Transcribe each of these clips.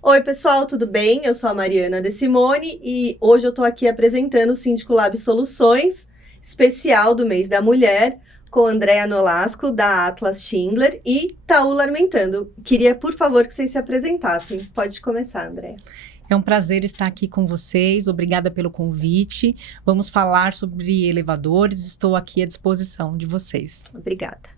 Oi, pessoal, tudo bem? Eu sou a Mariana De Simone e hoje eu estou aqui apresentando o Síndico Lab Soluções, especial do mês da mulher, com Andréa Nolasco, da Atlas Schindler, e Taula Armentando. Queria, por favor, que vocês se apresentassem. Pode começar, Andréa. É um prazer estar aqui com vocês, obrigada pelo convite. Vamos falar sobre elevadores, estou aqui à disposição de vocês. Obrigada.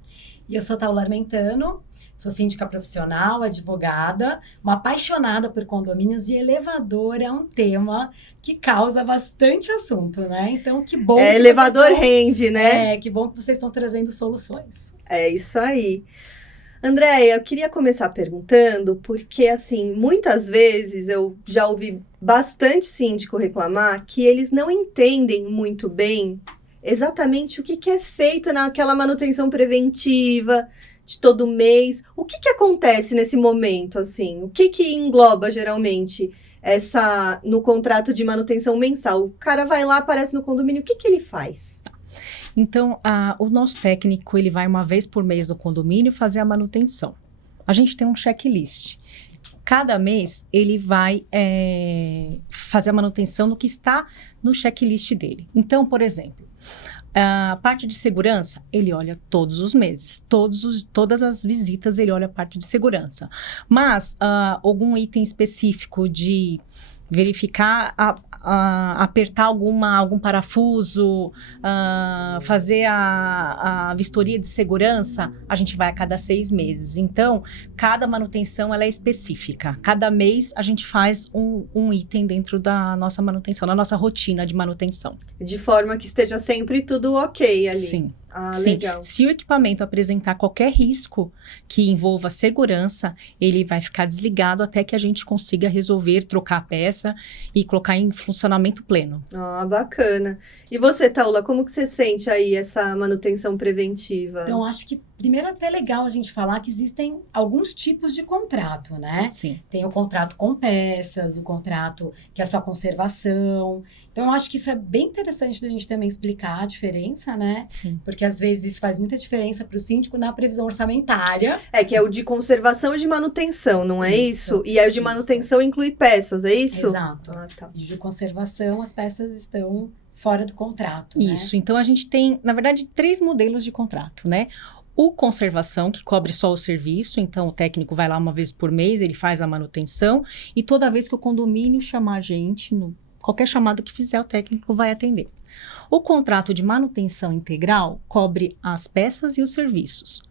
E eu sou Taula Armentano, sou síndica profissional, advogada, uma apaixonada por condomínios, e elevador é um tema que causa bastante assunto, né? Então, que bom que elevador rende, né? Que bom que vocês estão trazendo soluções. É isso aí. Andréia, eu queria começar perguntando, porque, assim, muitas vezes eu já ouvi bastante síndico reclamar que eles não entendem muito bem exatamente o que é feito naquela manutenção preventiva de todo mês. O que acontece nesse momento, assim? O que engloba, geralmente, no contrato de manutenção mensal? O cara vai lá, aparece no condomínio, o que ele faz? Então, o nosso técnico, ele vai uma vez por mês no condomínio fazer a manutenção. A gente tem um checklist. Cada mês, ele vai fazer a manutenção no que está no checklist dele. Então, por exemplo, a parte de segurança, ele olha todos os meses. Todas as visitas, ele olha a parte de segurança. Mas, algum item específico de verificar, apertar algum parafuso, fazer a vistoria de segurança, a gente vai a cada 6 meses. Então, cada manutenção ela é específica. Cada mês a gente faz um item dentro da nossa manutenção, na nossa rotina de manutenção. De forma que esteja sempre tudo ok ali. Sim. Sim. Legal. Se o equipamento apresentar qualquer risco que envolva segurança, ele vai ficar desligado até que a gente consiga resolver, trocar a peça e colocar em funcionamento pleno. Bacana. E você, Taula, como que você sente aí essa manutenção preventiva? Então, acho que primeiro é até legal a gente falar que existem alguns tipos de contrato, né? Sim. Tem o contrato com peças, o contrato que é só conservação. Então, eu acho que isso é bem interessante da gente também explicar a diferença, né? Sim. Porque às vezes isso faz muita diferença para o síndico na previsão orçamentária. Que é o de conservação e de manutenção, não é isso? E aí o de manutenção inclui peças, é isso? Exato. Tá. E de conservação, as peças estão fora do contrato, Isso. Né? Então, a gente tem, na verdade, 3 modelos de contrato, né? O conservação, que cobre só o serviço, então o técnico vai lá uma vez por mês, ele faz a manutenção, e toda vez que o condomínio chamar a gente, qualquer chamado que fizer, o técnico vai atender. O contrato de manutenção integral cobre as peças e os serviços.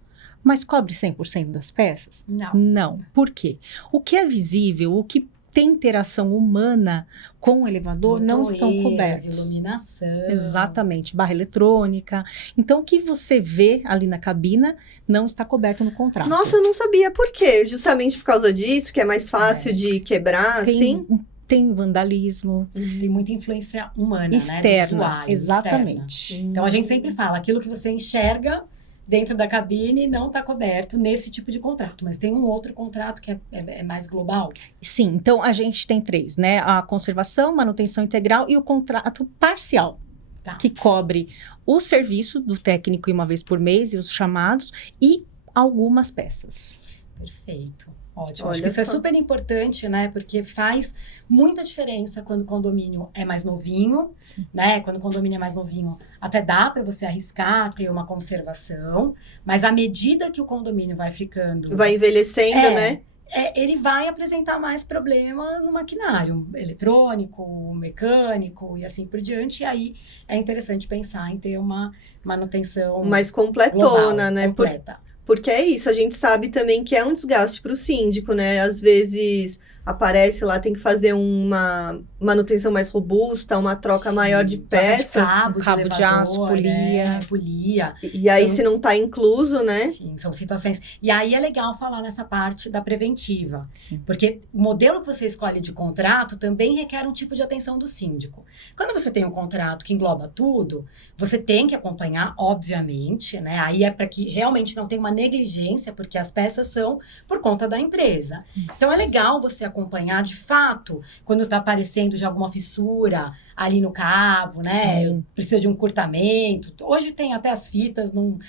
Mas cobre 100% das peças? Não. Não. Por quê? O que é visível, o que tem interação humana com o elevador não estão cobertos. Iluminação. Exatamente, barra eletrônica. Então, o que você vê ali na cabina não está coberto no contrato. Nossa, eu não sabia por quê. Justamente por causa disso, que é mais fácil de quebrar, assim? Tem vandalismo. Tem muita influência humana, externa, né? Do usuário, exatamente. Externa. Então, a gente sempre fala, aquilo que você enxerga dentro da cabine não está coberto nesse tipo de contrato, mas tem um outro contrato que é mais global? Sim, então a gente tem 3, né? A conservação, manutenção integral e o contrato parcial, que cobre o serviço do técnico uma vez por mês e os chamados e algumas peças. Perfeito. Ótimo. Acho que isso é super importante, né? Porque faz muita diferença quando o condomínio é mais novinho, Sim. né? Quando o condomínio é mais novinho, até dá para você arriscar ter uma conservação, mas à medida que o condomínio vai ficando... Vai envelhecendo, né? Ele vai apresentar mais problema no maquinário eletrônico, mecânico e assim por diante. E aí é interessante pensar em ter uma manutenção mais completona, global, né? Completa. Porque é isso, a gente sabe também que é um desgaste para o síndico, né? Às vezes aparece lá, tem que fazer uma manutenção mais robusta, uma troca maior de peças. Cabo de aço, polia. Polia. E aí, se não está incluso, né? Sim, são situações. E aí é legal falar nessa parte da preventiva. Sim. Porque o modelo que você escolhe de contrato também requer um tipo de atenção do síndico. Quando você tem um contrato que engloba tudo, você tem que acompanhar, obviamente, né? Aí é para que realmente não tenha uma negligência, porque as peças são por conta da empresa. Isso. Então é legal você acompanhar de fato quando está aparecendo já alguma fissura ali no cabo, né? Precisa de um curtamento. Hoje tem até as fitas, não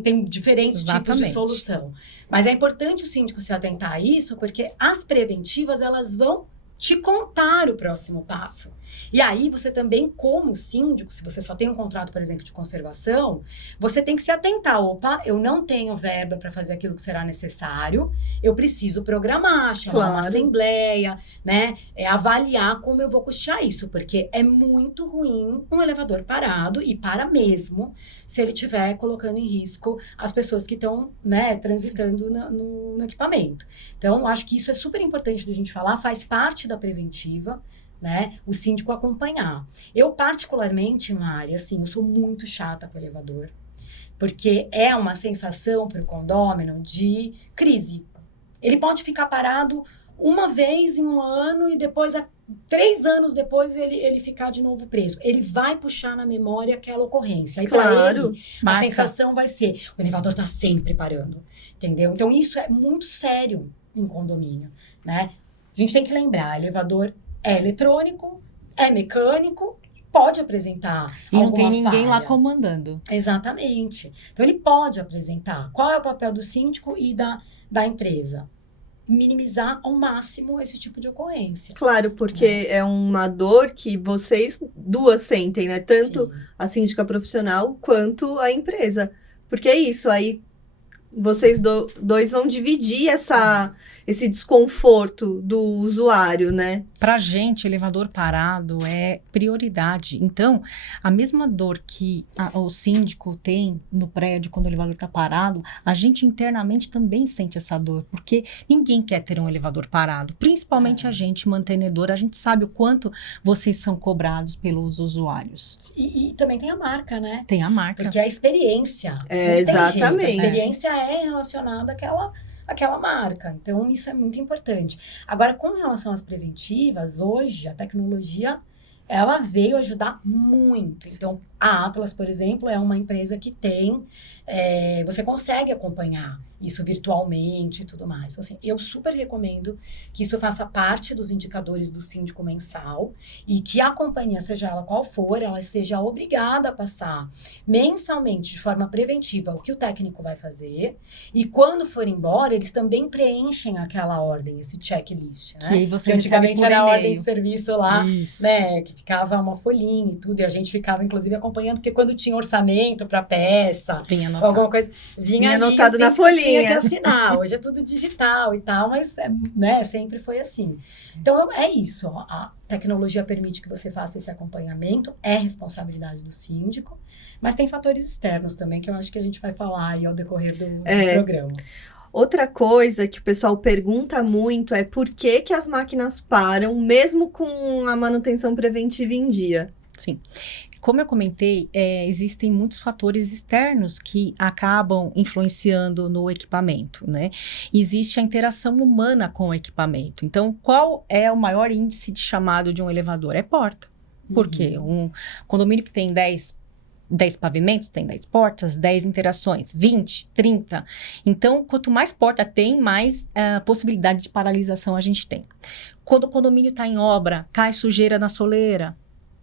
tem diferentes tipos de Exatamente. solução. Mas é importante o síndico se atentar a isso, porque as preventivas, elas vão te contar o próximo passo. E aí, você também, como síndico, se você só tem um contrato, por exemplo, de conservação, você tem que se atentar. Opa, eu não tenho verba para fazer aquilo que será necessário, eu preciso programar, chamar uma assembleia, né? Avaliar como eu vou custear isso, porque é muito ruim um elevador parado, e para mesmo, se ele estiver colocando em risco as pessoas que estão, né, transitando no equipamento. Então, acho que isso é super importante da gente falar, faz parte da preventiva, né, o síndico acompanhar. Eu, particularmente, Mari, assim, eu sou muito chata com o elevador, porque é uma sensação para o condômino de crise. Ele pode ficar parado uma vez em um ano e depois, 3 anos depois, ele ficar de novo preso. Ele vai puxar na memória aquela ocorrência. Aí, Claro. ele, a sensação vai ser, o elevador está sempre parando, entendeu? Então, isso é muito sério em condomínio, né? A gente tem que lembrar, elevador é eletrônico, é mecânico, pode apresentar E não alguma tem ninguém lá falha. comandando. Exatamente. Então, ele pode apresentar. Qual é o papel do síndico e da empresa? Minimizar ao máximo esse tipo de ocorrência. Claro, porque é uma dor que vocês duas sentem, né? Tanto Sim. a síndica profissional quanto a empresa. Porque é isso, aí vocês dois vão dividir esse desconforto do usuário, né? Pra gente, elevador parado é prioridade. Então, a mesma dor que o síndico tem no prédio quando o elevador está parado, a gente internamente também sente essa dor, porque ninguém quer ter um elevador parado, principalmente a gente, mantenedor, a gente sabe o quanto vocês são cobrados pelos usuários. E também tem a marca, né? Tem a marca. Porque a experiência. É, não tem exatamente. jeito. A experiência é relacionada àquela marca. Então, isso é muito importante. Agora, com relação às preventivas, hoje a tecnologia, ela veio ajudar muito. Então, a Atlas, por exemplo, é uma empresa que tem... você consegue acompanhar isso virtualmente e tudo mais. Então, assim, eu super recomendo que isso faça parte dos indicadores do síndico mensal e que a companhia, seja ela qual for, ela seja obrigada a passar mensalmente, de forma preventiva, o que o técnico vai fazer. E quando for embora, eles também preenchem aquela ordem, esse checklist, né? Que aí você que antigamente recebe por era a ordem e-mail. de serviço lá, Isso. né? Que ficava uma folhinha e tudo, e a gente ficava, inclusive, acompanhando, porque quando tinha orçamento para peça, Vinha ou anotado. alguma coisa, vinha ali, anotado na sempre tinha folhinha. que assinar. Hoje é tudo digital e tal, mas né, sempre foi assim. Então, é isso. Ó, a tecnologia permite que você faça esse acompanhamento, é responsabilidade do síndico, mas tem fatores externos também, que eu acho que a gente vai falar aí ao decorrer do programa. Outra coisa que o pessoal pergunta muito é por que que as máquinas param, mesmo com a manutenção preventiva em dia? Sim. Como eu comentei, existem muitos fatores externos que acabam influenciando no equipamento, né? Existe a interação humana com o equipamento. Então, qual é o maior índice de chamado de um elevador? É porta. Por quê? Um condomínio que tem 10 pavimentos, tem 10 portas, 10 interações, 20, 30. Então, quanto mais porta tem, mais possibilidade de paralisação a gente tem. Quando o condomínio está em obra, cai sujeira na soleira,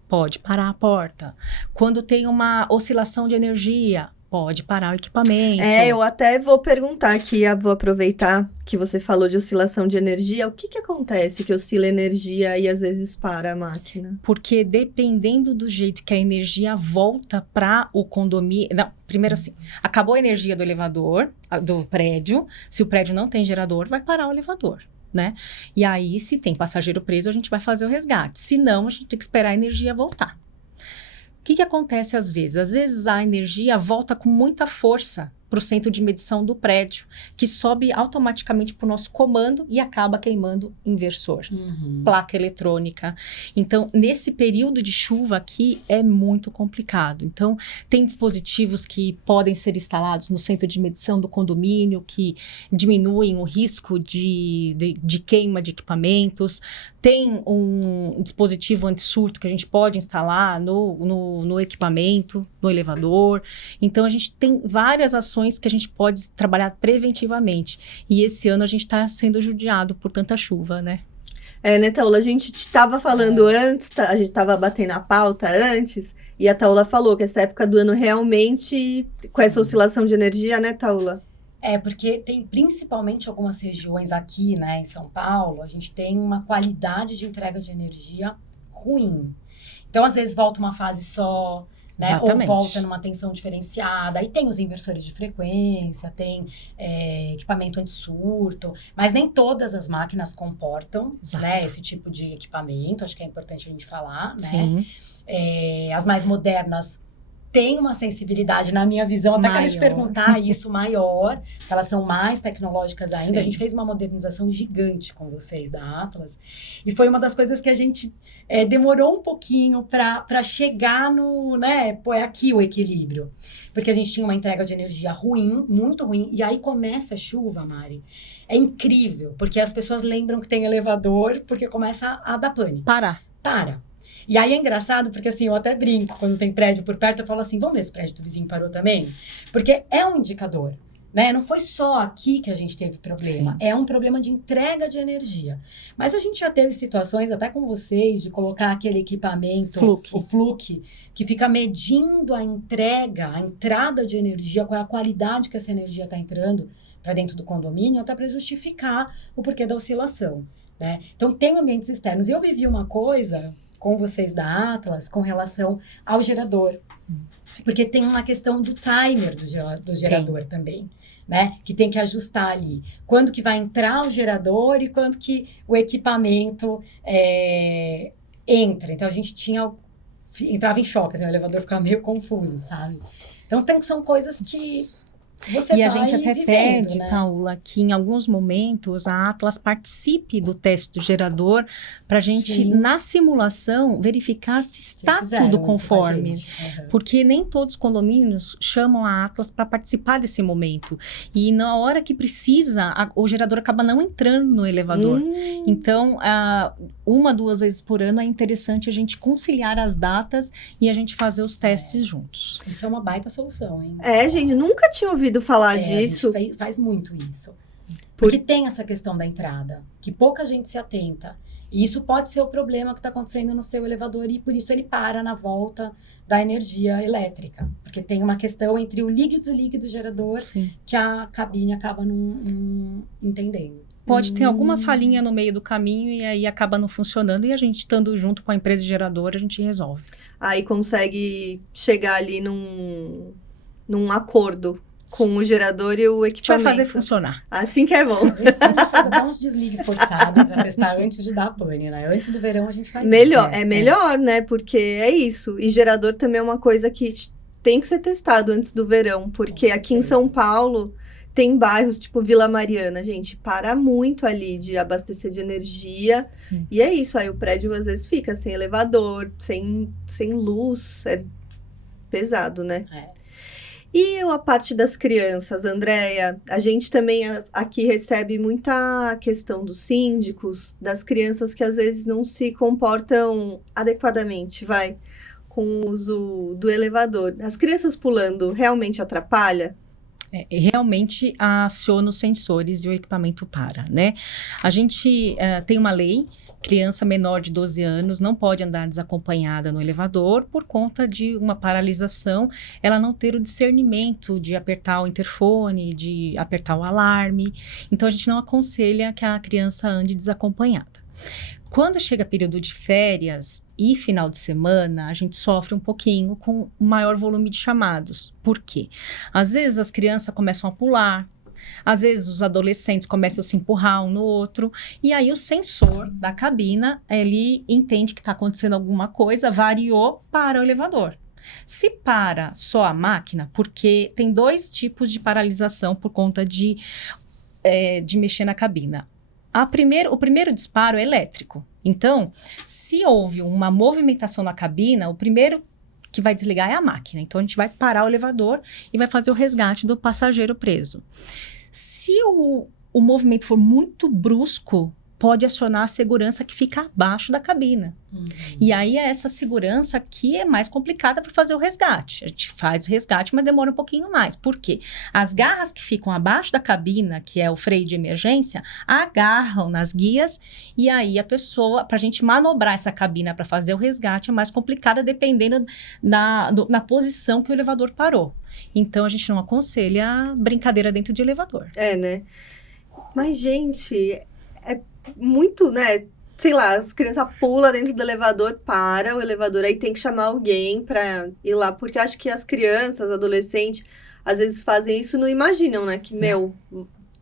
pode parar a porta. Quando tem uma oscilação de energia, pode parar o equipamento. Eu até vou perguntar aqui, vou aproveitar que você falou de oscilação de energia. O que acontece que oscila a energia e às vezes para a máquina? Porque dependendo do jeito que a energia volta para o condomínio... Não, primeiro assim, acabou a energia do elevador, do prédio. Se o prédio não tem gerador, vai parar o elevador, né? E aí, se tem passageiro preso, a gente vai fazer o resgate. Se não, a gente tem que esperar a energia voltar. O que acontece às vezes? Às vezes a energia volta com muita força para o centro de medição do prédio, que sobe automaticamente para o nosso comando e acaba queimando inversor, placa eletrônica. Então, nesse período de chuva aqui, é muito complicado. Então, tem dispositivos que podem ser instalados no centro de medição do condomínio, que diminuem o risco de queima de equipamentos. Tem um dispositivo anti-surto que a gente pode instalar no equipamento, no elevador. Então, a gente tem várias ações que a gente pode trabalhar preventivamente. E esse ano a gente está sendo judiado por tanta chuva, né? Né, Taula? A gente estava falando antes, a gente estava batendo a pauta antes, E a Taula falou que essa época do ano realmente, com essa oscilação de energia, né, Taula? Porque tem principalmente algumas regiões aqui, né, em São Paulo, a gente tem uma qualidade de entrega de energia ruim. Então, às vezes, volta uma fase só, né, ou volta numa tensão diferenciada. Aí tem os inversores de frequência, tem equipamento anti-surto, mas nem todas as máquinas comportam, né, esse tipo de equipamento. Acho que é importante a gente falar, né? Sim. As mais modernas têm uma sensibilidade, na minha visão, até quero te perguntar isso, maior, que elas são mais tecnológicas ainda. Sim. A gente fez uma modernização gigante com vocês da Atlas, e foi uma das coisas que a gente demorou um pouquinho para chegar no, né, pô, é aqui o equilíbrio. Porque a gente tinha uma entrega de energia ruim, muito ruim, e aí começa a chuva, Mari. É incrível, porque as pessoas lembram que tem elevador, porque começa a dar pane. Para. E aí é engraçado, porque assim, eu até brinco, quando tem prédio por perto, eu falo assim, vamos ver se o prédio do vizinho parou também? Porque é um indicador, né? Não foi só aqui que a gente teve problema, é um problema de entrega de energia. Mas a gente já teve situações, até com vocês, de colocar aquele equipamento, o Fluke, que fica medindo a entrada de energia, qual é a qualidade que essa energia está entrando para dentro do condomínio, até para justificar o porquê da oscilação, né? Então, tem ambientes externos. E eu vivi uma coisa com vocês da Atlas com relação ao gerador. Porque tem uma questão do timer do gerador também, né? Que tem que ajustar ali. Quando que vai entrar o gerador e quando que o equipamento entra. Então, a gente entrava em choque, assim, o elevador ficava meio confuso, sabe? Então, são coisas que você vai a gente até vivendo, pede, né? Taula, que em alguns momentos a Atlas participe do teste do gerador para a gente, na simulação, verificar se está tudo conforme. Porque nem todos os condomínios chamam a Atlas para participar desse momento. E na hora que precisa, o gerador acaba não entrando no elevador. Então, 1-2 vezes por ano é interessante a gente conciliar as datas e a gente fazer os testes juntos. Isso é uma baita solução, hein? Gente, nunca tinha ouvido falar disso. A gente faz muito isso. Porque tem essa questão da entrada, que pouca gente se atenta. E isso pode ser o problema que está acontecendo no seu elevador, e por isso ele para na volta da energia elétrica. Porque tem uma questão entre o ligue e o desligue do gerador, que a cabine acaba não entendendo. Pode ter alguma falhinha no meio do caminho e aí acaba não funcionando, e a gente estando junto com a empresa geradora, a gente resolve. Aí consegue chegar ali num acordo com o gerador e o equipamento. A gente vai fazer funcionar. Assim que é bom. Às vezes a gente faz até uns desligue forçados para testar antes de dar pane, né? Antes do verão a gente faz melhor, isso. Melhor, né? Porque é isso. E gerador também é uma coisa que tem que ser testado antes do verão. Porque aqui em São Paulo tem bairros tipo Vila Mariana, gente, para muito ali de abastecer de energia. Sim. E é isso. Aí o prédio às vezes fica sem elevador, sem luz. É pesado, né? E a parte das crianças, Andréia? A gente também aqui recebe muita questão dos síndicos, das crianças que às vezes não se comportam adequadamente, com o uso do elevador. As crianças pulando realmente atrapalha? Realmente aciona os sensores e o equipamento para, né? A gente tem uma lei. Criança menor de 12 anos não pode andar desacompanhada no elevador por conta de uma paralisação, ela não ter o discernimento de apertar o interfone, de apertar o alarme. Então, a gente não aconselha que a criança ande desacompanhada. Quando chega período de férias e final de semana, a gente sofre um pouquinho com o maior volume de chamados. Por quê? Às vezes as crianças começam a pular, às vezes os adolescentes começam a se empurrar um no outro, e aí o sensor da cabina, ele entende que está acontecendo alguma coisa, variou para o elevador. Se para só a máquina, porque tem 2 tipos de paralisação por conta de mexer na cabina. O primeiro disparo é elétrico. Então, se houve uma movimentação na cabina, o primeiro que vai desligar é a máquina. Então, a gente vai parar o elevador e vai fazer o resgate do passageiro preso. Se o movimento for muito brusco, pode acionar a segurança que fica abaixo da cabina. E aí é essa segurança que é mais complicada para fazer o resgate. A gente faz o resgate, mas demora um pouquinho mais. Por quê? As garras que ficam abaixo da cabina, que é o freio de emergência, agarram nas guias e aí a pessoa, para a gente manobrar essa cabina para fazer o resgate, é mais complicada dependendo na posição que o elevador parou. Então, a gente não aconselha brincadeira dentro de elevador. É, né? Mas, gente, é muito, né? Sei lá, as crianças pulam dentro do elevador, para o elevador, aí tem que chamar alguém pra ir lá, porque eu acho que as crianças, adolescentes, às vezes fazem isso e não imaginam, né? Que,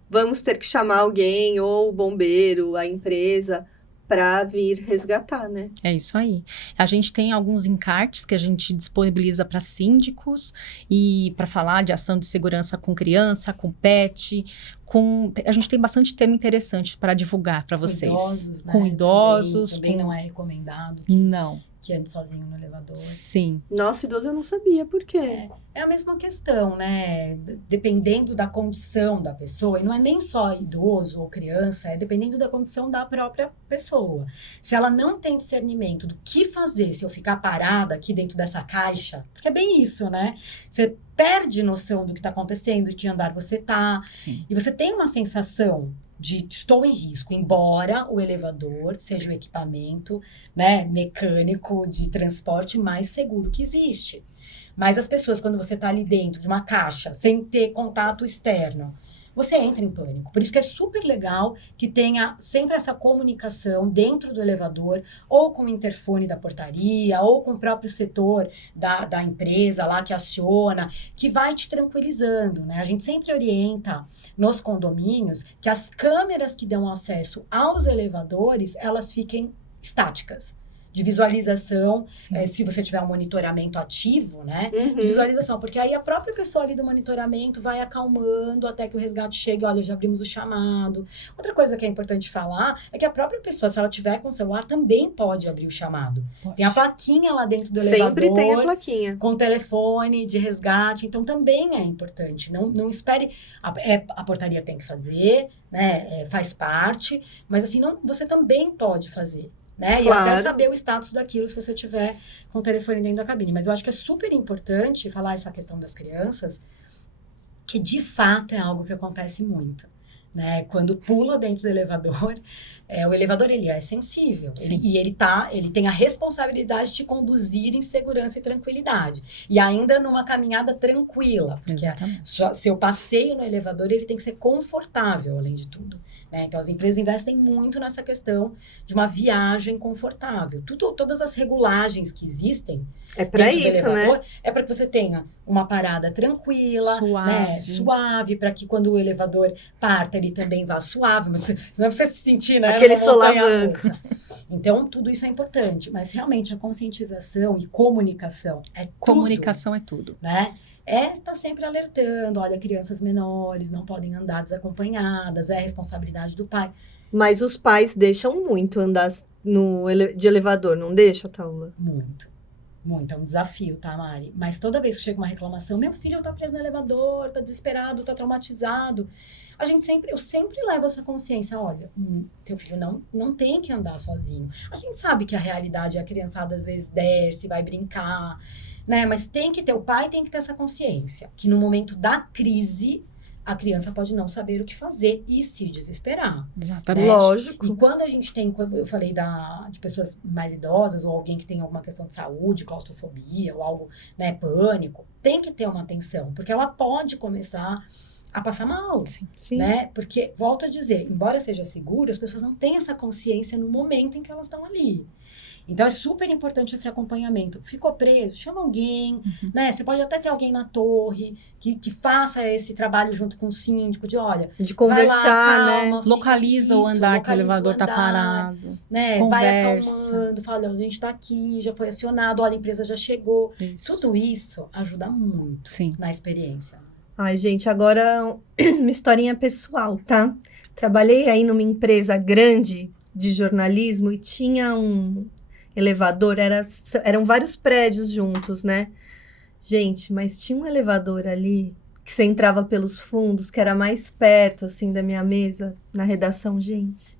vamos ter que chamar alguém, ou o bombeiro, a empresa, para vir resgatar, né? É isso aí. A gente tem alguns encartes que a gente disponibiliza para síndicos e para falar de ação de segurança com criança, com pet, a gente tem bastante tema interessante para divulgar para vocês. Com idosos, né? Com idosos. Também não é recomendado que ande sozinho no elevador. Sim. Nossa, idoso eu não sabia, por quê? É a mesma questão, né? Dependendo da condição da pessoa, e não é nem só idoso ou criança, é dependendo da condição da própria pessoa. Se ela não tem discernimento do que fazer se eu ficar parada aqui dentro dessa caixa, porque é bem isso, né? Você perde noção do que está acontecendo, de que andar você tá, Sim. e você tem uma sensação de estou em risco, embora o elevador seja o equipamento, né, mecânico de transporte mais seguro que existe. Mas as pessoas, quando você está ali dentro de uma caixa, sem ter contato externo, você entra em pânico. Por isso que é super legal que tenha sempre essa comunicação dentro do elevador, ou com o interfone da portaria, ou com o próprio setor da empresa lá que aciona, que vai te tranquilizando, né? A gente sempre orienta nos condomínios que as câmeras que dão acesso aos elevadores, elas fiquem estáticas. De visualização, se você tiver um monitoramento ativo, né? De visualização, porque aí a própria pessoa ali do monitoramento vai acalmando até que o resgate chegue, olha, já abrimos o chamado. Outra coisa que é importante falar é que a própria pessoa, se ela tiver com o celular, também pode abrir o chamado. Pode. Tem a plaquinha lá dentro do elevador. Sempre tem a plaquinha. Com telefone de resgate, então também é importante. Não espere, a portaria tem que fazer, né? Faz parte, mas assim, você também pode fazer. Né? Claro. E até saber o status daquilo se você tiver com o telefone dentro da cabine. Mas eu acho que é super importante falar essa questão das crianças, que de fato é algo que acontece muito. Né? Quando pula dentro do elevador, o elevador ele é sensível. Ele tem a responsabilidade de conduzir em segurança e tranquilidade. E ainda numa caminhada tranquila. Porque seu passeio no elevador ele tem que ser confortável, além de tudo. Né? Então, as empresas investem muito nessa questão de uma viagem confortável. Todas as regulagens que existem para isso, elevador, né? É para que você tenha uma parada tranquila, suave, para que quando o elevador parta, ele também vá suave, mas não é você se sentir, né? Aquele solavanco. Então, tudo isso é importante, mas realmente a conscientização e comunicação é tudo. Comunicação é tudo. Né? Tá sempre alertando, olha, crianças menores não podem andar desacompanhadas, é responsabilidade do pai. Mas os pais deixam muito andar de elevador, não deixa, Taula? Muito, é um desafio, tá, Mari? Mas toda vez que chega uma reclamação, meu filho tá preso no elevador, tá desesperado, tá traumatizado, eu sempre levo essa consciência, olha, teu filho não tem que andar sozinho. A gente sabe que a realidade é a criançada às vezes desce, vai brincar, né? Mas o pai tem que ter essa consciência, que no momento da crise, a criança pode não saber o que fazer e se desesperar. Exatamente. Né? Lógico. E quando a gente eu falei de pessoas mais idosas, ou alguém que tem alguma questão de saúde, claustrofobia, ou algo, né, pânico, tem que ter uma atenção, porque ela pode começar a passar mal, Sim. né? Porque, volto a dizer, embora seja seguro, as pessoas não têm essa consciência no momento em que elas estão ali. Então, é super importante esse acompanhamento. Ficou preso, chama alguém, né? Você pode até ter alguém na torre que faça esse trabalho junto com o síndico, de conversar, vai lá, calma, né? Localiza o andar que o elevador tá parado. Né? Conversa. Vai acalmando, fala, a gente tá aqui, já foi acionado, olha, a empresa já chegou. Tudo isso ajuda muito na experiência. Ai, gente, agora uma historinha pessoal, tá? Trabalhei aí numa empresa grande de jornalismo e tinha um elevador, eram vários prédios juntos, né? Gente, mas tinha um elevador ali que você entrava pelos fundos, que era mais perto, assim, da minha mesa, na redação, gente.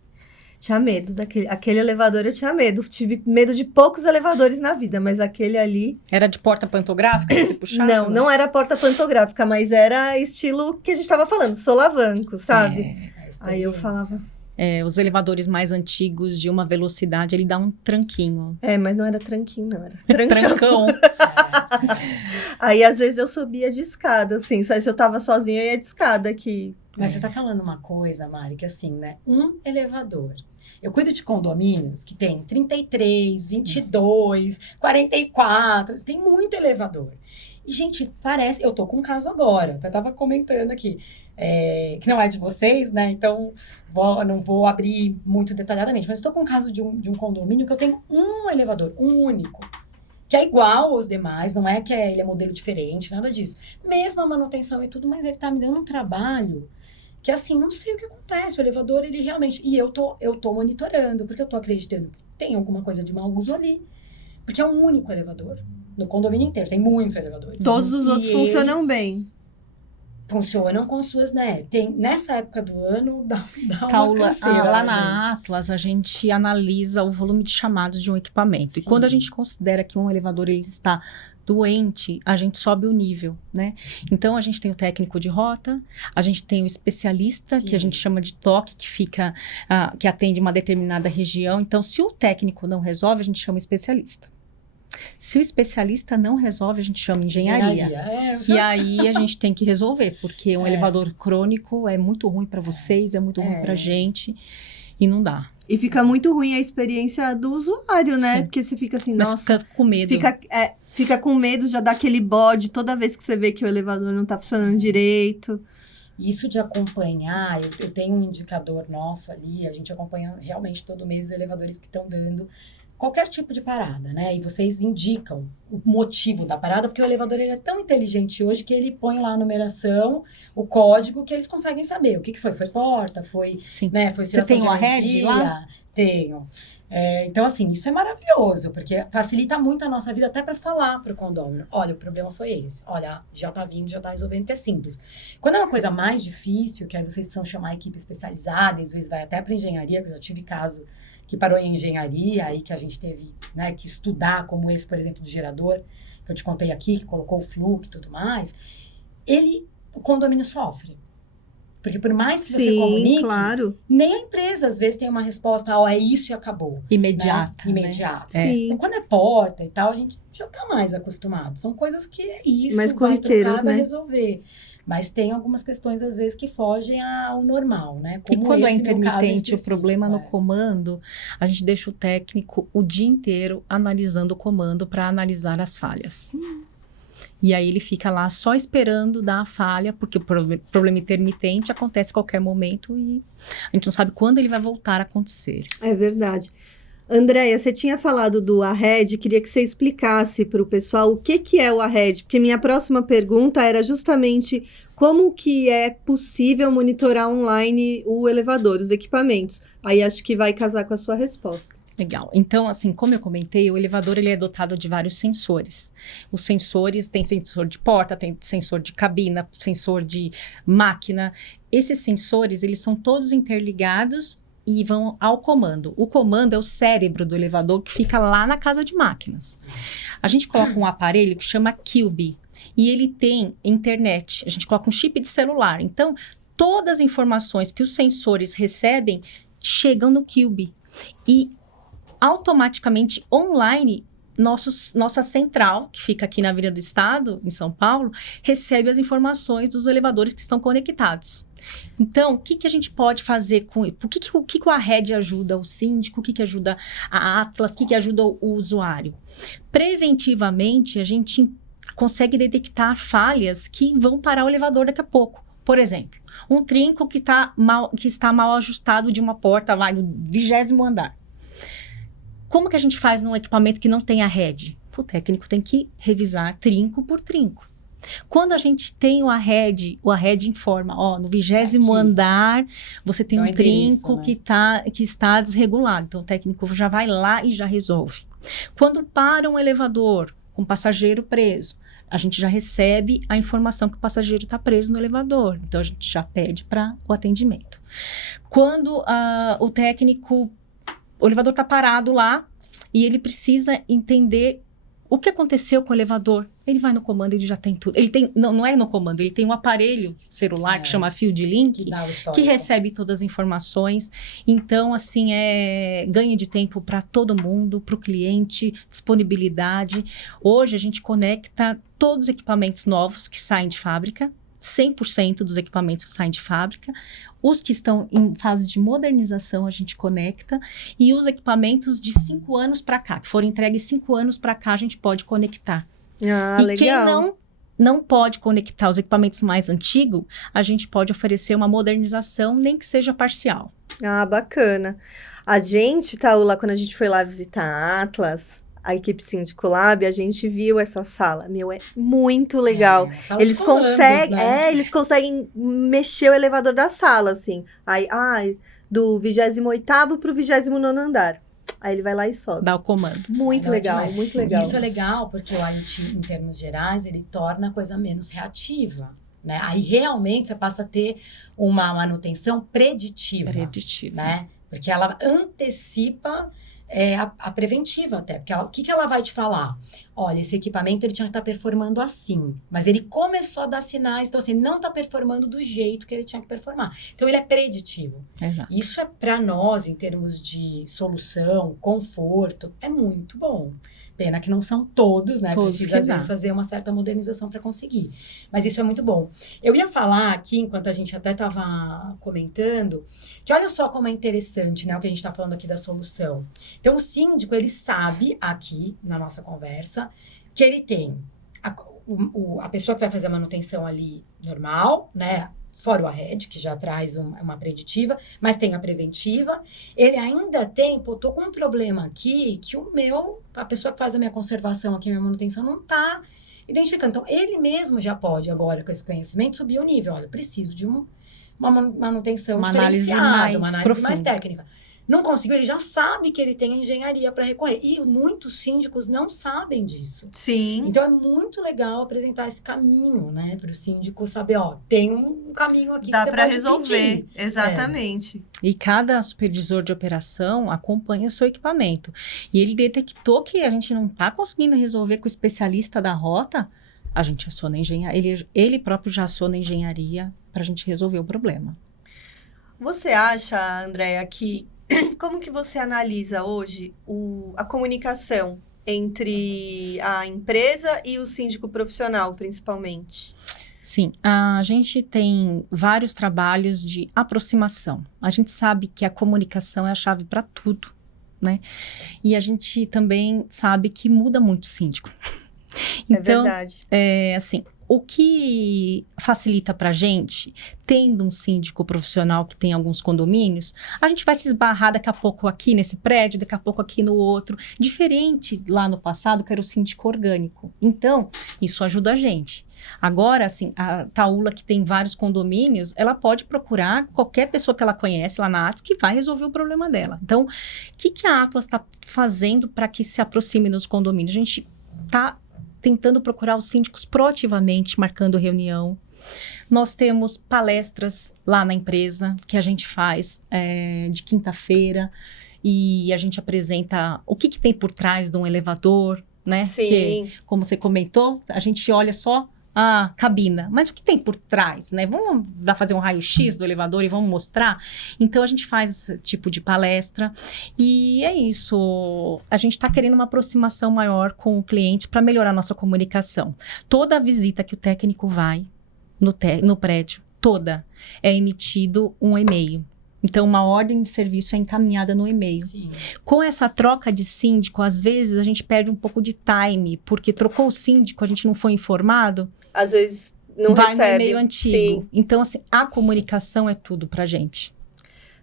Tinha medo aquele elevador, eu tinha medo. Tive medo de poucos elevadores na vida, mas aquele ali... Era de porta pantográfica que você puxava? Não era porta pantográfica, mas era estilo que a gente tava falando, solavanco, sabe? Aí eu falava... Os elevadores mais antigos de uma velocidade, ele dá um tranquinho. Mas não era tranquinho, não. Era trancão. Aí, às vezes, eu subia de escada, assim. Se eu tava sozinha, eu ia de escada aqui. Mas você tá falando uma coisa, Mari, que assim, né? Um elevador. Eu cuido de condomínios que tem 33, 22, 44. Tem muito elevador. E, gente, parece... Eu tô com um caso agora. Até tava comentando aqui. Que não é de vocês, né? Então, não vou abrir muito detalhadamente. Mas estou com um caso de um condomínio que eu tenho um elevador, um único. Que é igual aos demais, não é que ele é modelo diferente, nada disso. Mesmo a manutenção e tudo, mas ele tá me dando um trabalho que, assim, não sei o que acontece. O elevador, ele realmente... E eu tô monitorando, porque eu tô acreditando que tem alguma coisa de mau uso ali. Porque é um único elevador. No condomínio inteiro, tem muitos elevadores. Todos os outros funcionam bem. Funcionam com suas, né? Nessa época do ano, dá Paula, uma canseira, lá na Atlas, a gente analisa o volume de chamados de um equipamento. Sim. E quando a gente considera que um elevador ele está doente, a gente sobe o nível, né? Então, a gente tem o técnico de rota, a gente tem o especialista, que a gente chama de toque, que atende uma determinada região. Então, se o técnico não resolve, a gente chama especialista. Se o especialista não resolve, a gente chama engenharia. E aí a gente tem que resolver, porque um elevador crônico é muito ruim para vocês, é muito ruim pra gente, e não dá. E fica muito ruim a experiência do usuário, né? Sim. Porque você fica assim, Mas nossa... fica com medo. Fica com medo, já dá aquele bode toda vez que você vê que o elevador não tá funcionando direito. Isso de acompanhar, eu tenho um indicador nosso ali, a gente acompanha realmente todo mês os elevadores que estão dando qualquer tipo de parada, né? E vocês indicam o motivo da parada, porque o elevador ele é tão inteligente hoje que ele põe lá a numeração, o código, que eles conseguem saber o que foi. Foi porta, foi, né? Foi Você tem de uma energia. rede lá? Tenho. Então, assim, isso é maravilhoso, porque facilita muito a nossa vida até para falar para o condômino. Olha, o problema foi esse. Olha, já tá vindo, já tá resolvendo, que é simples. Quando é uma coisa mais difícil, que aí vocês precisam chamar a equipe especializada, às vezes vai até para engenharia, que eu já tive caso que parou em engenharia, aí que a gente teve, né, que estudar, como esse, por exemplo, do gerador, que eu te contei aqui, que colocou o fluxo e tudo mais, o condomínio sofre. Porque por mais que você comunique, claro. Nem a empresa, às vezes, tem uma resposta, é isso e acabou. Imediata. Né? Imediata. Sim. Então, quando é porta e tal, a gente já tá mais acostumado. São coisas que é isso, mais vai trocar, né? vai resolver. Mas tem algumas questões, às vezes, que fogem ao normal, né? Como e quando é intermitente o problema no comando, a gente deixa o técnico o dia inteiro analisando o comando para analisar as falhas. E aí ele fica lá só esperando dar a falha, porque o problema intermitente acontece a qualquer momento e a gente não sabe quando ele vai voltar a acontecer. É verdade. Andréia, você tinha falado do ARRED, queria que você explicasse para o pessoal o que é o ARRED, porque minha próxima pergunta era justamente como que é possível monitorar online o elevador, os equipamentos. Aí acho que vai casar com a sua resposta. Legal. Então, assim, como eu comentei, o elevador ele é dotado de vários sensores. Os sensores, tem sensor de porta, tem sensor de cabina, sensor de máquina. Esses sensores, eles são todos interligados e vão ao comando. O comando é o cérebro do elevador que fica lá na casa de máquinas. A gente coloca um aparelho que chama Cube e ele tem internet. A gente coloca um chip de celular. Então, todas as informações que os sensores recebem chegam no Cube. E automaticamente, online, nossa central, que fica aqui na Avenida do Estado, em São Paulo, recebe as informações dos elevadores que estão conectados. Então, o que a gente pode fazer com isso? O que o ARRED ajuda o síndico? O que ajuda a Atlas? O que ajuda o usuário? Preventivamente, a gente consegue detectar falhas que vão parar o elevador daqui a pouco. Por exemplo, um trinco que está mal ajustado de uma porta lá no 20º andar. Como que a gente faz num equipamento que não tem ARRED? O técnico tem que revisar trinco por trinco. Quando a gente tem o ARRED informa, no 20º andar, você tem um trinco, né, que está desregulado. Então, o técnico já vai lá e já resolve. Quando para um elevador com passageiro preso, a gente já recebe a informação que o passageiro está preso no elevador. Então, a gente já pede para o atendimento. Quando o elevador está parado lá e ele precisa entender o que aconteceu com o elevador, ele vai no comando, ele já tem tudo. Ele tem, não é no comando, ele tem um aparelho celular que chama Field Link, que recebe todas as informações. Então, assim, ganho de tempo para todo mundo, para o cliente, disponibilidade. Hoje, a gente conecta todos os equipamentos novos que saem de fábrica, 100% dos equipamentos que saem de fábrica. Os que estão em fase de modernização, a gente conecta. E os equipamentos de 5 anos para cá, que foram entregues 5 anos para cá, a gente pode conectar. Ah, e legal. Quem não pode conectar os equipamentos mais antigos, a gente pode oferecer uma modernização, nem que seja parcial. Ah, bacana. A gente, Taula, quando a gente foi lá visitar a Atlas, a equipe Síndico Lab, a gente viu essa sala. Meu, é muito legal. Sala de Eles comandos, conseguem, né? eles conseguem mexer o elevador da sala, assim. Aí, do 28º pro 29º andar. Aí ele vai lá e sobe. Dá o comando. Muito Não, legal, demais. muito legal. Isso é legal porque o IoT, em termos gerais, ele torna a coisa menos reativa, né? Aí realmente você passa a ter uma manutenção preditiva. Né? Porque ela antecipa a preventiva até. Porque o que ela vai te falar? Olha, esse equipamento ele tinha que estar performando assim, mas ele começou a dar sinais, então assim, não está performando do jeito que ele tinha que performar. Então ele é preditivo. Exato. Isso é para nós, em termos de solução, conforto, é muito bom. Pena que não são todos, né? Todos Precisa, às vezes, fazer uma certa modernização para conseguir. Mas isso é muito bom. Eu ia falar aqui, enquanto a gente até estava comentando, que olha só como é interessante, né? O que a gente está falando aqui da solução. Então, o síndico, ele sabe, aqui, na nossa conversa, que ele tem a pessoa que vai fazer a manutenção ali normal, né? Fora o ahead, que já traz uma preditiva, mas tem a preventiva. Ele ainda tem, tô com um problema aqui, que a pessoa que faz a minha conservação aqui, a minha manutenção, não está identificando. Então, ele mesmo já pode, agora, com esse conhecimento, subir o nível. Olha, eu preciso de uma manutenção diferenciada, uma análise mais técnica. Não conseguiu, ele já sabe que ele tem a engenharia para recorrer. E muitos síndicos não sabem disso. Sim. Então, é muito legal apresentar esse caminho, né? Para o síndico saber, tem um caminho aqui Dá que você para pode resolver, pedir. exatamente. E cada supervisor de operação acompanha o seu equipamento. E ele detectou que a gente não está conseguindo resolver com o especialista da rota, a gente aciona a engenharia. Ele próprio já aciona a engenharia para a gente resolver o problema. Você acha, Andréa, que como que você analisa hoje a comunicação entre a empresa e o síndico profissional, principalmente? Sim, a gente tem vários trabalhos de aproximação. A gente sabe que a comunicação é a chave para tudo, né? E a gente também sabe que muda muito o síndico. Então, é verdade. Assim, o que facilita para a gente, tendo um síndico profissional que tem alguns condomínios, a gente vai se esbarrar daqui a pouco aqui nesse prédio, daqui a pouco aqui no outro. Diferente lá no passado, que era o síndico orgânico. Então, isso ajuda a gente. Agora, assim, a Taula, que tem vários condomínios, ela pode procurar qualquer pessoa que ela conhece lá na Atlas que vai resolver o problema dela. Então, o que a Atlas está fazendo para que se aproxime nos condomínios? A gente está tentando procurar os síndicos proativamente, marcando reunião. Nós temos palestras lá na empresa que a gente faz de quinta-feira e a gente apresenta o que tem por trás de um elevador, né? Sim. Porque, como você comentou, a gente olha só a cabina, mas o que tem por trás, né? Vamos fazer um raio-x do elevador e vamos mostrar? Então, a gente faz esse tipo de palestra e é isso. A gente está querendo uma aproximação maior com o cliente para melhorar a nossa comunicação. Toda visita que o técnico vai no prédio, toda, é emitido um e-mail. Então, uma ordem de serviço é encaminhada no e-mail. Sim. Com essa troca de síndico, às vezes a gente perde um pouco de time, porque trocou o síndico, a gente não foi informado. Às vezes não vai recebe. No e-mail antigo. Sim. Então, assim, a comunicação é tudo pra gente.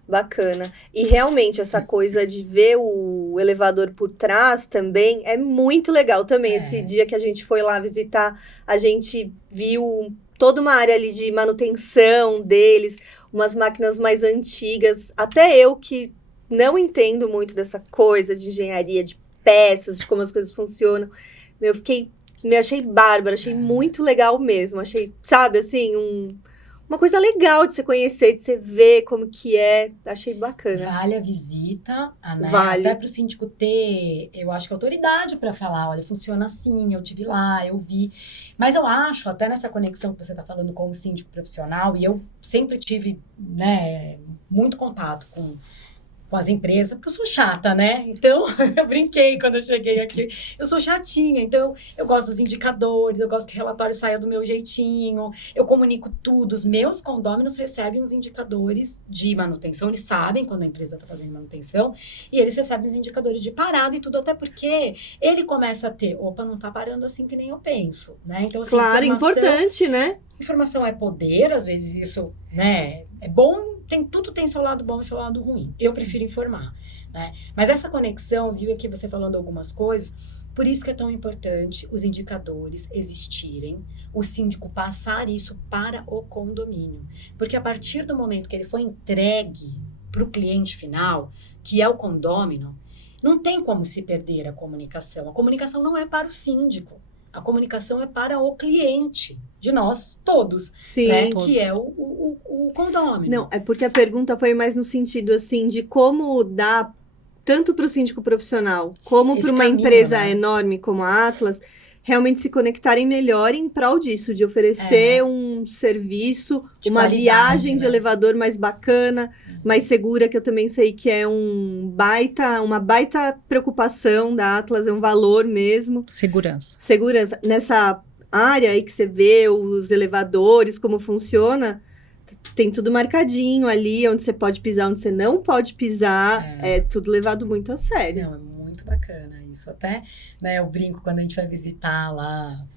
Bacana. E realmente essa coisa de ver o elevador por trás também é muito legal também. Esse dia que a gente foi lá visitar, a gente viu toda uma área ali de manutenção deles, umas máquinas mais antigas. Até eu que não entendo muito dessa coisa de engenharia, de peças, de como as coisas funcionam, eu fiquei me achei bárbara, achei muito legal mesmo. Achei, sabe, assim, uma coisa legal de você conhecer, de você ver como que é. Achei bacana. Vale a visita, né? Vale. Até para o síndico ter, eu acho que autoridade para falar, olha, funciona assim, eu tive lá, eu vi. Mas eu acho, até nessa conexão que você está falando com o síndico profissional, e eu sempre tive, né, muito contato com as empresas, porque eu sou chata, né? Então, eu brinquei quando eu cheguei aqui. Eu sou chatinha, então eu gosto dos indicadores, eu gosto que o relatório saia do meu jeitinho, eu comunico tudo. Os meus condôminos recebem os indicadores de manutenção, eles sabem quando a empresa está fazendo manutenção, e eles recebem os indicadores de parada e tudo, até porque ele começa a ter, opa, não tá parando assim que nem eu penso, né? Então, assim, Claro, importante, né? Informação é poder, às vezes isso, né, é bom, tudo tem seu lado bom e seu lado ruim. Eu prefiro informar, né? Mas essa conexão, viu aqui você falando algumas coisas, por isso que é tão importante os indicadores existirem, o síndico passar isso para o condomínio. Porque a partir do momento que ele foi entregue para o cliente final, que é o condômino, não tem como se perder a comunicação. A comunicação não é para o síndico. A comunicação é para o cliente, de nós todos, Sim, né? todos. Que é o condômino. Não, é porque a pergunta foi mais no sentido, assim, de como dar, tanto para o síndico profissional, como Esse para uma caminho, empresa né? enorme como a Atlas, realmente se conectarem melhor em prol disso, de oferecer um serviço, De uma qualidade, viagem de né? elevador mais bacana, mais segura, que eu também sei que é uma baita preocupação da Atlas, é um valor mesmo. Segurança. Segurança. Nessa área aí que você vê os elevadores, como funciona, tem tudo marcadinho ali, onde você pode pisar, onde você não pode pisar. É tudo levado muito a sério. Não, é muito bacana isso. Até, né, eu brinco quando a gente vai visitar lá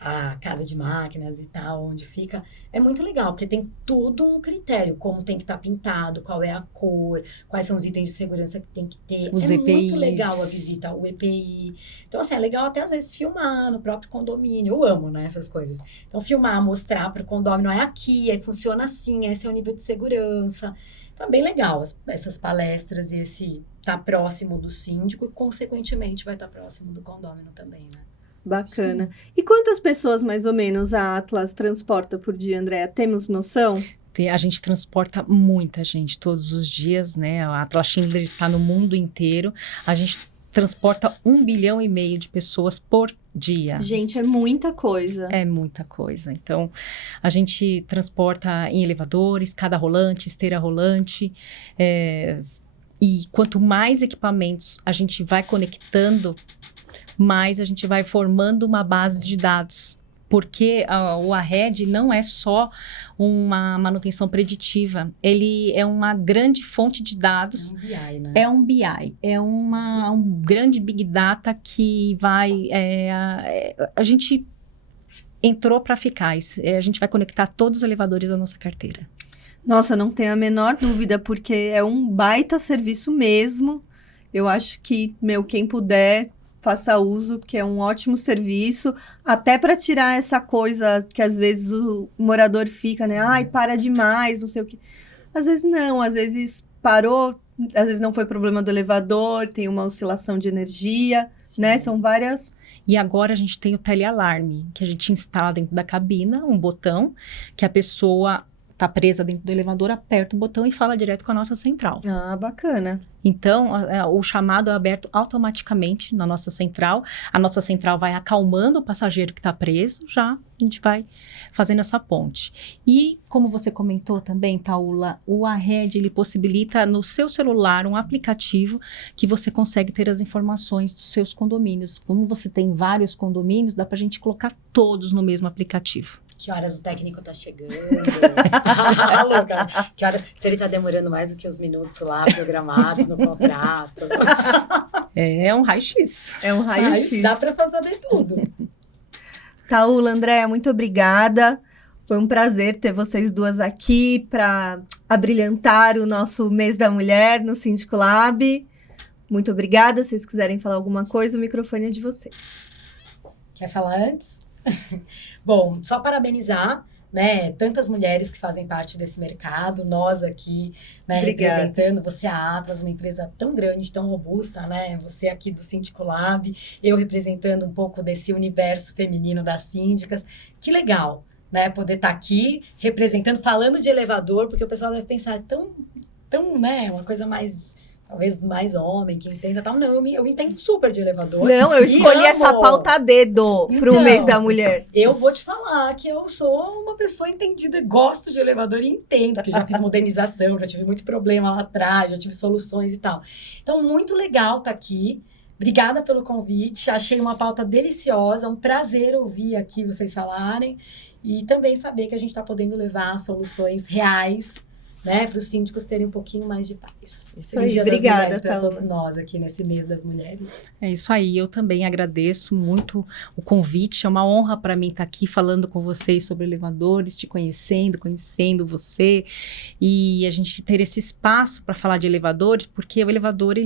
a casa de máquinas e tal, onde fica. É muito legal, porque tem tudo um critério, como tem que estar pintado, qual é a cor, quais são os itens de segurança que tem que ter. Os é muito EPIs. legal a visita, o EPI. Então, assim, é legal até às vezes filmar no próprio condomínio. Eu amo, né, essas coisas. Então, filmar, mostrar para o condomínio, é aqui, aí funciona assim, esse é o nível de segurança. Então, é bem legal essas palestras e esse estar próximo do síndico e, consequentemente, vai estar próximo do condômino também, né? Bacana. E quantas pessoas, mais ou menos, a Atlas transporta por dia, Andréa? Temos noção? A gente transporta muita gente todos os dias, né? A Atlas Schindler está no mundo inteiro. A gente transporta 1,5 bilhão de pessoas por dia. Gente, é muita coisa. É muita coisa. Então, a gente transporta em elevadores, escada rolante, esteira rolante. E quanto mais equipamentos a gente vai conectando, mais a gente vai formando uma base de dados. Porque o ARED não é só uma manutenção preditiva, ele é uma grande fonte de dados. É um BI, né? É um BI, é um grande Big Data que vai... a gente entrou para ficar, a gente vai conectar todos os elevadores da nossa carteira. Nossa, não tenho a menor dúvida, porque é um baita serviço mesmo. Eu acho que, quem puder, faça uso, porque é um ótimo serviço, até para tirar essa coisa que às vezes o morador fica, né? Ai, para demais, não sei o quê. Às vezes não, às vezes parou, às vezes não foi problema do elevador, tem uma oscilação de energia, né? São várias... E agora a gente tem o telealarme, que a gente instala dentro da cabina, um botão, que a pessoa está presa dentro do elevador, aperta o botão e fala direto com a nossa central. Ah, bacana. Então, o chamado é aberto automaticamente na nossa central. A nossa central vai acalmando o passageiro que está preso, já a gente vai fazendo essa ponte. E, como você comentou também, Taula, o ARED, ele possibilita no seu celular um aplicativo que você consegue ter as informações dos seus condomínios. Como você tem vários condomínios, dá para a gente colocar todos no mesmo aplicativo. Que horas o técnico tá chegando? Louca. Que horas, se ele tá demorando mais do que os minutos lá programados no contrato. É um raio-x. É um raio-x. Dá pra saber tudo. Taula, Andréa, muito obrigada. Foi um prazer ter vocês duas aqui para abrilhantar o nosso mês da mulher no Síndico Lab. Muito obrigada. Se vocês quiserem falar alguma coisa, o microfone é de vocês. Quer falar antes? Bom, só parabenizar, né, tantas mulheres que fazem parte desse mercado, nós aqui, né, Obrigada. representando, você a Atlas, uma empresa tão grande, tão robusta, né, você aqui do Síndico Lab, eu representando um pouco desse universo feminino das síndicas, que legal, né, poder estar aqui representando, falando de elevador, porque o pessoal deve pensar, tão, né, uma coisa mais, talvez mais homem, que entenda tal. Não, eu entendo super de elevador. Não, eu E escolhi amo. essa pauta a dedo pro Então, mês da mulher. Eu vou te falar que eu sou uma pessoa entendida, gosto de elevador e entendo, porque já fiz modernização, já tive muito problema lá atrás, já tive soluções e tal. Então, muito legal estar aqui. Obrigada pelo convite, achei uma pauta deliciosa, um prazer ouvir aqui vocês falarem e também saber que a gente está podendo levar soluções reais, né, para os síndicos terem um pouquinho mais de paz. Isso aí, obrigada, para Thalma. todos nós aqui nesse mês das mulheres. É isso aí, eu também agradeço muito o convite, é uma honra para mim estar aqui falando com vocês sobre elevadores, te conhecendo você, e a gente ter esse espaço para falar de elevadores, porque o elevador,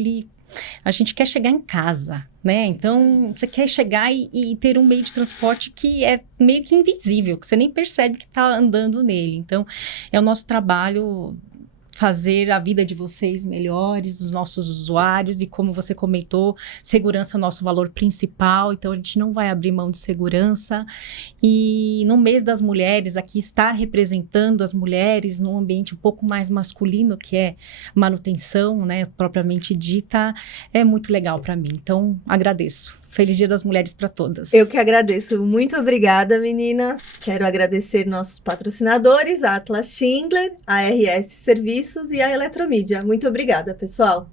a gente quer chegar em casa, né? Então, você quer chegar e ter um meio de transporte que é meio que invisível, que você nem percebe que está andando nele. Então, é o nosso trabalho fazer a vida de vocês melhores, dos nossos usuários, e como você comentou, segurança é o nosso valor principal, então a gente não vai abrir mão de segurança. E no mês das mulheres, aqui estar representando as mulheres num ambiente um pouco mais masculino, que é manutenção, né, propriamente dita, é muito legal para mim. Então, agradeço. Feliz Dia das Mulheres para todas. Eu que agradeço. Muito obrigada, meninas. Quero agradecer nossos patrocinadores, a Atlas Schindler, a RS Serviços e a Eletromídia. Muito obrigada, pessoal.